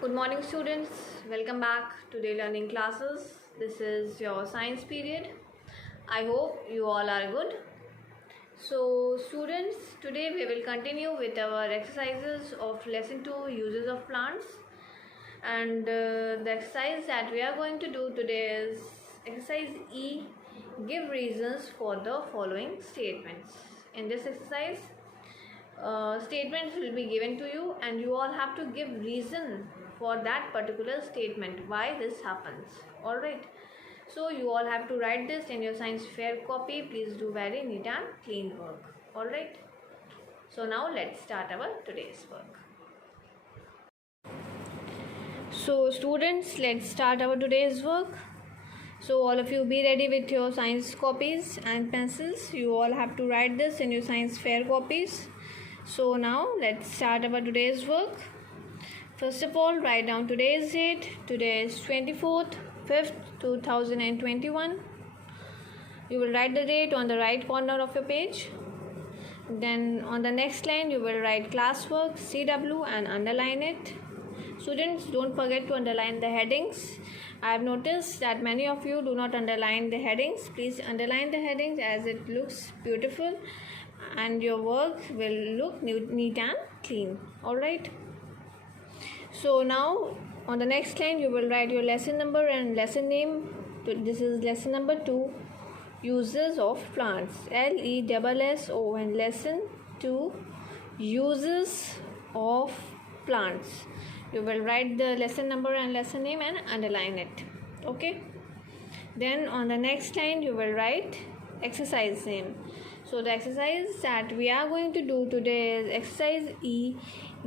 Good morning, students. Welcome back to Day Learning classes. This is your science period. I hope you all are good. So, students, today we will continue with our exercises of lesson 2, uses of plants. And the exercise that we are going to do today is exercise E, give reasons for the following statements. In this exercise, statements will be given to you and you all have to give reason for that particular statement, why this happens. Alright, so you all have to write this in your science fair copy. Please do very neat and clean work. Alright, so now let's start our today's work. So students, let's start our today's work. So all of you be ready with your science copies and pencils. You all have to write this in your science fair copies. So now let's start our today's work. First of all, write down today's date. Today is 24th, 5th, 2021. You will write the date on the right corner of your page. Then on the next line, you will write classwork CW and underline it. Students, don't forget to underline the headings. I have noticed that many of you do not underline the headings. Please underline the headings as it looks beautiful and your work will look neat and clean. Alright. So now on the next line you will write your lesson number and lesson name. This is lesson number 2, uses of plants. LESSON, lesson 2, uses of plants. You will write the lesson number and lesson name and underline it. Okay. Then on the next line you will write exercise name. So the exercise that we are going to do today is exercise E,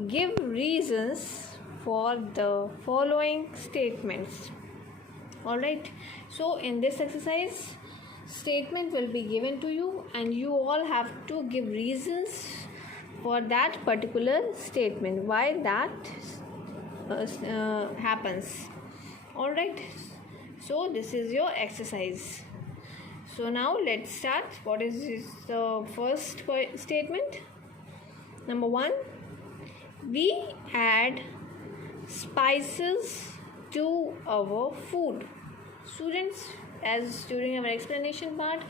give reasons for the following statements. Alright, so in this exercise, statement will be given to you and you all have to give reasons for that particular statement, why that happens. Alright, so this is your exercise. So now let's start. What is the first statement? Number 1, we add spices to our food. Students, as during our explanation part,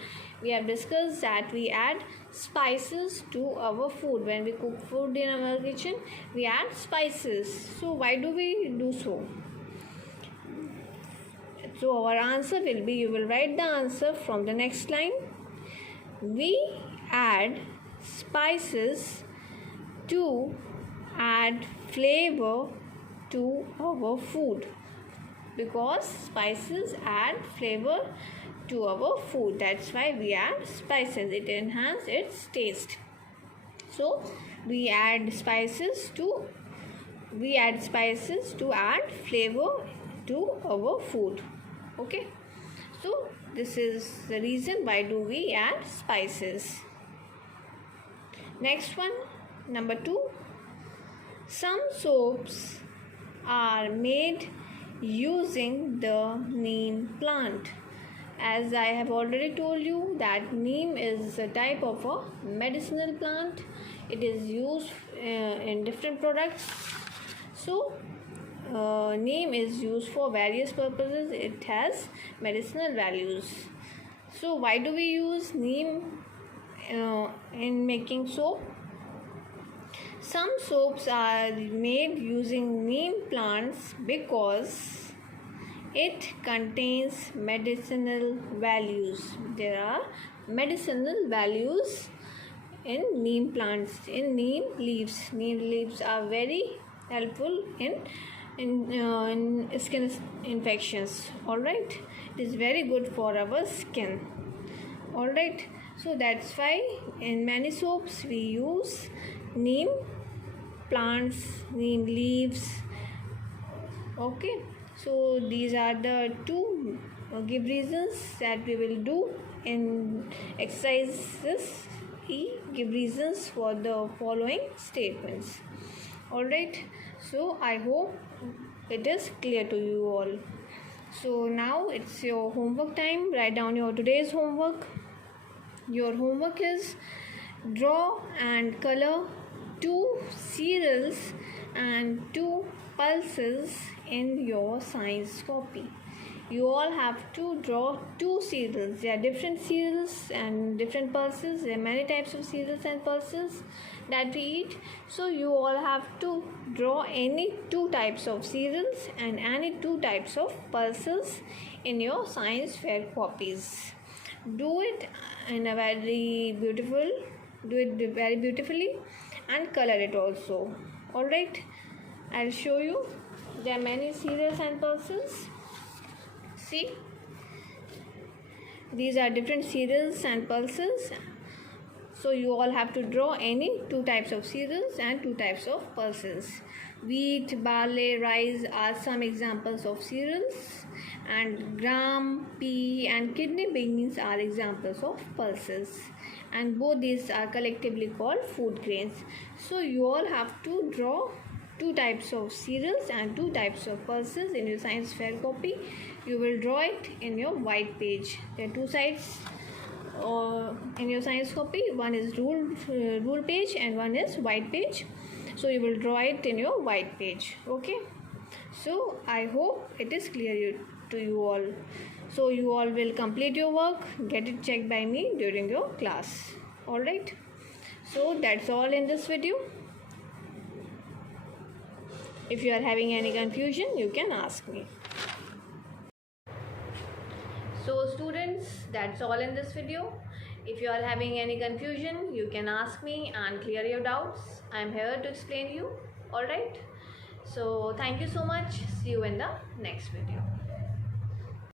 we have discussed that we add spices to our food. When we cook food in our kitchen, we add spices. So why do we do so? So our answer will be, you will write the answer from the next line. We add spices to add flavor to our food, because spices add flavor to our food. That's why we add spices. It enhances its taste. So we add spices to add flavor to our food. Okay, so this is the reason why do we add spices. Next one, number 2, some soaps are made using the neem plant. As I have already told you that neem is a type of a medicinal plant. It is used in different products. So neem is used for various purposes. It has medicinal values. So why do we use neem in making soap? Some soaps are made using neem plants because it contains medicinal values. There are medicinal values in neem plants, in neem leaves. Neem leaves are very helpful in skin infections. Alright, it is very good for our skin. Alright, so that's why in many soaps we use neem plants, neem leaves. Okay, so these are the 2 give reasons that we will do in exercises E, give reasons for the following statements. Alright, so I hope it is clear to you all. So now it's your homework time. Write down your today's homework. Your homework is draw and color 2 cereals and 2 pulses in your science copy. You all have to draw 2 cereals. There are different cereals and different pulses. There are many types of cereals and pulses that we eat. So you all have to draw any 2 types of cereals and any 2 types of pulses in your science fair copies. Do it in a very beautiful, do it very beautifully and color it also. Alright, I'll show you. There are many cereals and pulses. See, these are different cereals and pulses. So you all have to draw any 2 types of cereals and 2 types of pulses. Wheat, barley, rice are some examples of cereals, and gram, pea and kidney beans are examples of pulses, and both these are collectively called food grains. So you all have to draw 2 types of cereals and 2 types of pulses in your science fair copy. You will draw it in your white page. There are 2 sides in your science copy. One is rule page and one is white page. So you will draw it in your white page. Okay, so I hope it is clear to you all. So you all will complete your work, get it checked by me during your class. Alright, so that's all in this video. If you are having any confusion, you can ask me. So students, that's all in this video. If you are having any confusion, you can ask me and clear your doubts. I am here to explain you. Alright, so thank you so much. See you in the next video.